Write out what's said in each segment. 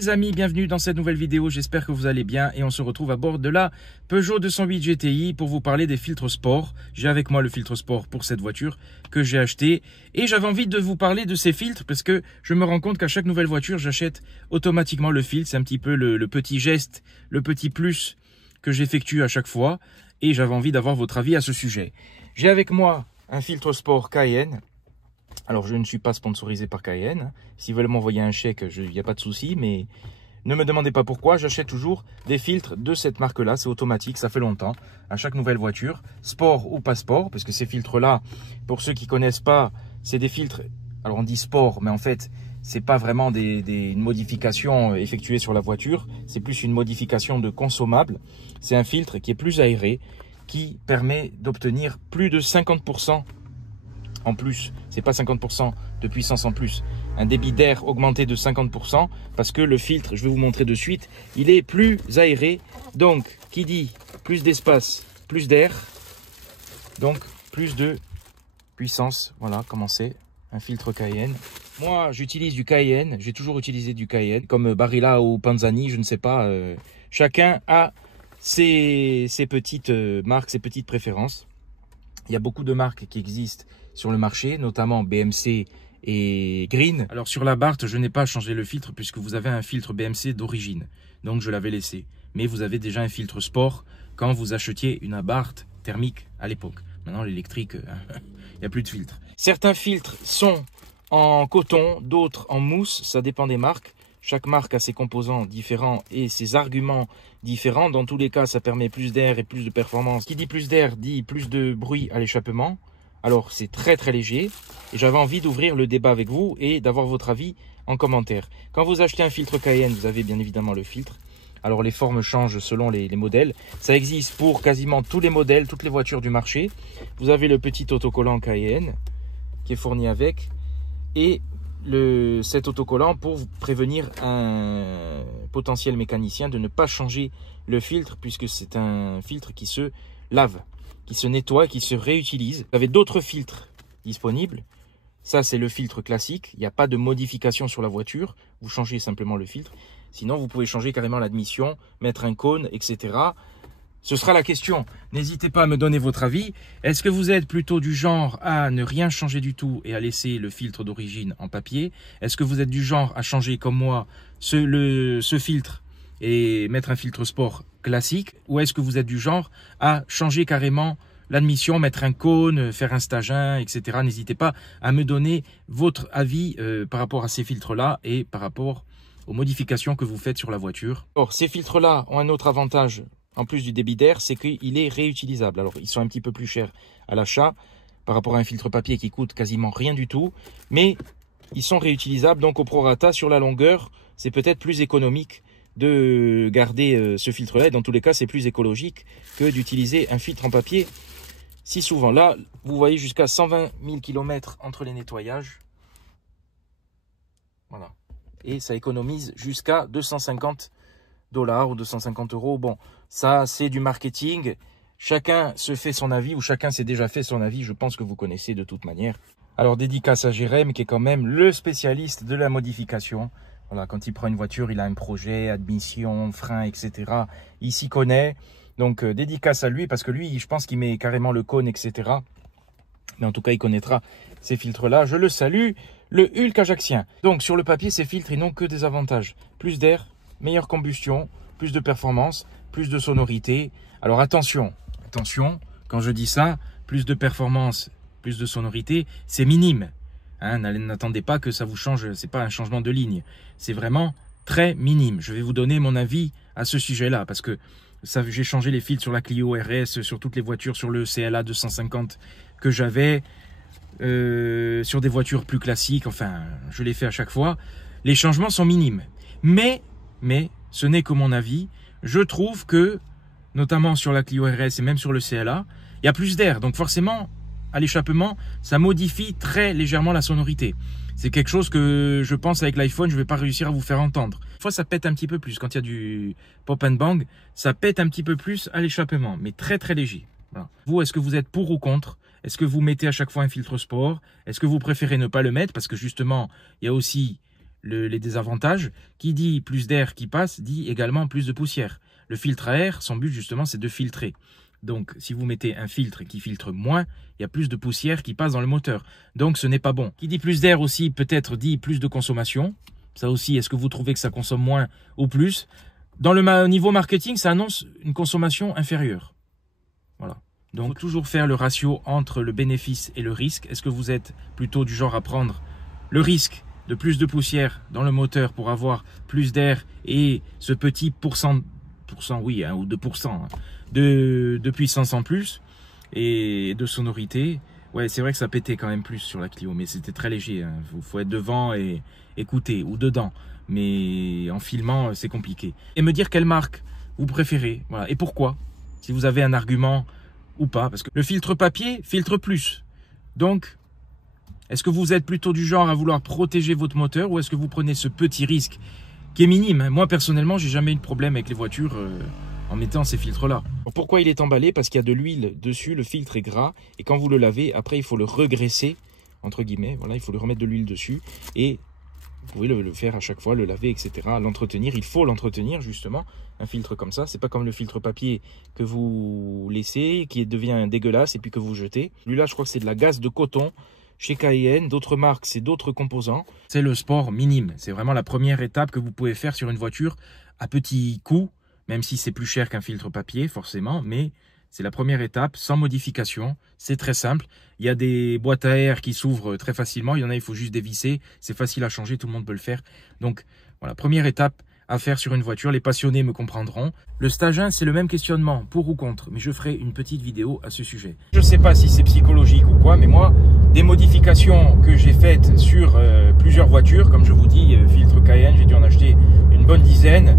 Les amis, bienvenue dans cette nouvelle vidéo, j'espère que vous allez bien et on se retrouve à bord de la Peugeot 208 GTI pour vous parler des filtres sport. J'ai avec moi le filtre sport pour cette voiture que j'ai acheté et j'avais envie de vous parler de ces filtres parce que je me rends compte qu'à chaque nouvelle voiture, j'achète automatiquement le filtre. C'est un petit peu le petit geste, le petit plus que j'effectue à chaque fois et j'avais envie d'avoir votre avis à ce sujet. J'ai avec moi un filtre sport Cayenne. Alors, je ne suis pas sponsorisé par Cayenne. S'ils veulent m'envoyer un chèque, il n'y a pas de souci. Mais ne me demandez pas pourquoi. J'achète toujours des filtres de cette marque-là. C'est automatique, ça fait longtemps. À chaque nouvelle voiture, sport ou pas sport. Parce que ces filtres-là, pour ceux qui ne connaissent pas, c'est des filtres... Alors, on dit sport, mais en fait, c'est pas vraiment une modification effectuée sur la voiture. C'est plus une modification de consommable. C'est un filtre qui est plus aéré, qui permet d'obtenir plus de 50% en plus, c'est pas 50% de puissance en plus, un débit d'air augmenté de 50% parce que le filtre, je vais vous montrer de suite, il est plus aéré. Donc, qui dit plus d'espace, plus d'air, donc plus de puissance. Voilà comment c'est un filtre Cayenne. Moi, j'utilise du Cayenne, j'ai toujours utilisé du Cayenne, comme Barilla ou Panzani, je ne sais pas. Chacun a ses petites marques, ses petites préférences. Il y a beaucoup de marques qui existent sur le marché, notamment BMC et Green. Alors sur la Bart, je n'ai pas changé le filtre puisque vous avez un filtre BMC d'origine. Donc je l'avais laissé. Mais vous avez déjà un filtre sport quand vous achetiez une Abarth thermique à l'époque. Maintenant l'électrique, il n'y a plus de filtre. Certains filtres sont en coton, d'autres en mousse, ça dépend des marques. Chaque marque a ses composants différents et ses arguments différents. Dans tous les cas, ça permet plus d'air et plus de performance. Qui dit plus d'air dit plus de bruit à l'échappement. Alors, c'est très très léger. Et j'avais envie d'ouvrir le débat avec vous et d'avoir votre avis en commentaire. Quand vous achetez un filtre Cayenne, vous avez bien évidemment le filtre. Alors, les formes changent selon les modèles. Ça existe pour quasiment tous les modèles, toutes les voitures du marché. Vous avez le petit autocollant Cayenne qui est fourni avec. Et cet autocollant pour prévenir un potentiel mécanicien de ne pas changer le filtre puisque c'est un filtre qui se lave, qui se nettoie, qui se réutilise. Vous avez d'autres filtres disponibles. Ça, c'est le filtre classique. Il n'y a pas de modification sur la voiture. Vous changez simplement le filtre. Sinon, vous pouvez changer carrément l'admission, mettre un cône, etc. Ce sera la question. N'hésitez pas à me donner votre avis. Est-ce que vous êtes plutôt du genre à ne rien changer du tout et à laisser le filtre d'origine en papier? Est-ce que vous êtes du genre à changer comme moi ce filtre et mettre un filtre sport classique? Ou est-ce que vous êtes du genre à changer carrément l'admission, mettre un cône, faire un stage 1, etc. N'hésitez pas à me donner votre avis par rapport à ces filtres-là et par rapport aux modifications que vous faites sur la voiture. Or, ces filtres-là ont un autre avantage. En plus du débit d'air, c'est qu'il est réutilisable. Alors, ils sont un petit peu plus chers à l'achat par rapport à un filtre papier qui coûte quasiment rien du tout. Mais ils sont réutilisables. Donc, au prorata, sur la longueur, c'est peut-être plus économique de garder ce filtre-là. Et dans tous les cas, c'est plus écologique que d'utiliser un filtre en papier si souvent. Là, vous voyez jusqu'à 120 000 km entre les nettoyages. Voilà. Et ça économise jusqu'à 250 $ ou 250 €. Bon, ça c'est du marketing. Chacun se fait son avis ou chacun s'est déjà fait son avis. Je pense que vous connaissez de toute manière. Alors dédicace à Jérém qui est quand même le spécialiste de la modification. Voilà, quand il prend une voiture, il a un projet, admission, frein, etc. Il s'y connaît. Donc dédicace à lui parce que lui, je pense qu'il met carrément le cône, etc. Mais en tout cas, il connaîtra ces filtres-là. Je le salue, le Hulk ajaxien. Donc sur le papier, ces filtres, ils n'ont que des avantages. Plus d'air, meilleure combustion, plus de performance, plus de sonorité. Alors attention, quand je dis ça, plus de performance, plus de sonorité, c'est minime. Hein, n'attendez pas que ça vous change, c'est pas un changement de ligne. C'est vraiment très minime. Je vais vous donner mon avis à ce sujet-là parce que j'ai changé les filtres sur la Clio RS, sur toutes les voitures, sur le CLA 250 que j'avais, sur des voitures plus classiques. Enfin, je l'ai fait à chaque fois. Les changements sont minimes. Mais ce n'est que mon avis. Je trouve que, notamment sur la Clio RS et même sur le CLA, il y a plus d'air. Donc forcément, à l'échappement, ça modifie très légèrement la sonorité. C'est quelque chose que je pense avec l'iPhone, je ne vais pas réussir à vous faire entendre. Des fois, ça pète un petit peu plus. Quand il y a du pop and bang, ça pète un petit peu plus à l'échappement, mais très très léger. Voilà. Vous, est-ce que vous êtes pour ou contre? Est-ce que vous mettez à chaque fois un filtre sport? Est-ce que vous préférez ne pas le mettre? Parce que justement, il y a aussi les désavantages. Qui dit plus d'air qui passe, dit également plus de poussière. Le filtre à air, son but justement, c'est de filtrer. Donc, si vous mettez un filtre qui filtre moins, il y a plus de poussière qui passe dans le moteur. Donc, ce n'est pas bon. Qui dit plus d'air aussi, peut-être dit plus de consommation. Ça aussi, est-ce que vous trouvez que ça consomme moins ou plus? Dans le niveau marketing, ça annonce une consommation inférieure. Voilà. Donc, il faut toujours faire le ratio entre le bénéfice et le risque. Est-ce que vous êtes plutôt du genre à prendre le risque de plus de poussière dans le moteur pour avoir plus d'air et ce petit oui, hein, ou 2%, hein, de puissance en plus et de sonorité? Ouais, c'est vrai que ça pétait quand même plus sur la Clio, mais c'était très léger. Hein. Faut être devant et écouter, ou dedans. Mais en filmant, c'est compliqué. Et me dire quelle marque vous préférez. Voilà. Et pourquoi? Si vous avez un argument ou pas. Parce que le filtre papier filtre plus. Donc, est-ce que vous êtes plutôt du genre à vouloir protéger votre moteur, ou est-ce que vous prenez ce petit risque qui est minime? Moi, personnellement, j'ai jamais eu de problème avec les voitures en mettant ces filtres-là. Pourquoi il est emballé? Parce qu'il y a de l'huile dessus, le filtre est gras, et quand vous le lavez, après, il faut le regraisser, entre guillemets. Voilà, il faut lui remettre de l'huile dessus, et vous pouvez le faire à chaque fois, le laver, etc. L'entretenir, il faut l'entretenir, justement. Un filtre comme ça, c'est pas comme le filtre papier que vous laissez, qui devient dégueulasse, et puis que vous jetez. Lui-là, je crois que c'est de la gaze de coton. Chez Cayenne, d'autres marques, c'est d'autres composants. C'est le sport minime. C'est vraiment la première étape que vous pouvez faire sur une voiture à petit coût, même si c'est plus cher qu'un filtre papier, forcément. Mais c'est la première étape, sans modification. C'est très simple. Il y a des boîtes à air qui s'ouvrent très facilement. Il y en a, il faut juste dévisser. C'est facile à changer, tout le monde peut le faire. Donc, voilà, première étape à faire sur une voiture. Les passionnés me comprendront. Le stage 1, c'est le même questionnement, pour ou contre. Mais je ferai une petite vidéo à ce sujet. Je ne sais pas si c'est psychologique ou quoi, mais moi, des modifications que j'ai faites sur plusieurs voitures, comme je vous dis, filtre Cayenne, j'ai dû en acheter une bonne dizaine.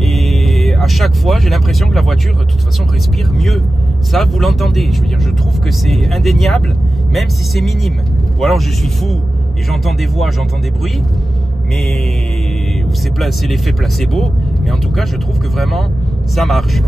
Et à chaque fois, j'ai l'impression que la voiture, de toute façon, respire mieux. Ça, vous l'entendez. Je veux dire, je trouve que c'est indéniable, même si c'est minime. Ou alors, je suis fou et j'entends des voix, j'entends des bruits. Mais c'est l'effet placebo. Mais en tout cas, je trouve que vraiment, ça marche.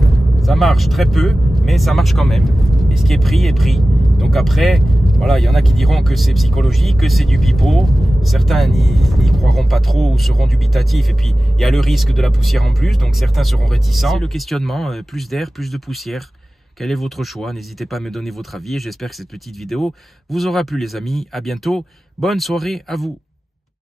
Ça marche très peu, mais ça marche quand même. Et ce qui est pris est pris. Donc après, voilà, il y en a qui diront que c'est psychologique, que c'est du pipeau. Certains n'y croiront pas trop ou seront dubitatifs. Et puis, il y a le risque de la poussière en plus. Donc certains seront réticents. C'est le questionnement, plus d'air, plus de poussière. Quel est votre choix? N'hésitez pas à me donner votre avis. Et j'espère que cette petite vidéo vous aura plu, les amis. À bientôt. Bonne soirée à vous.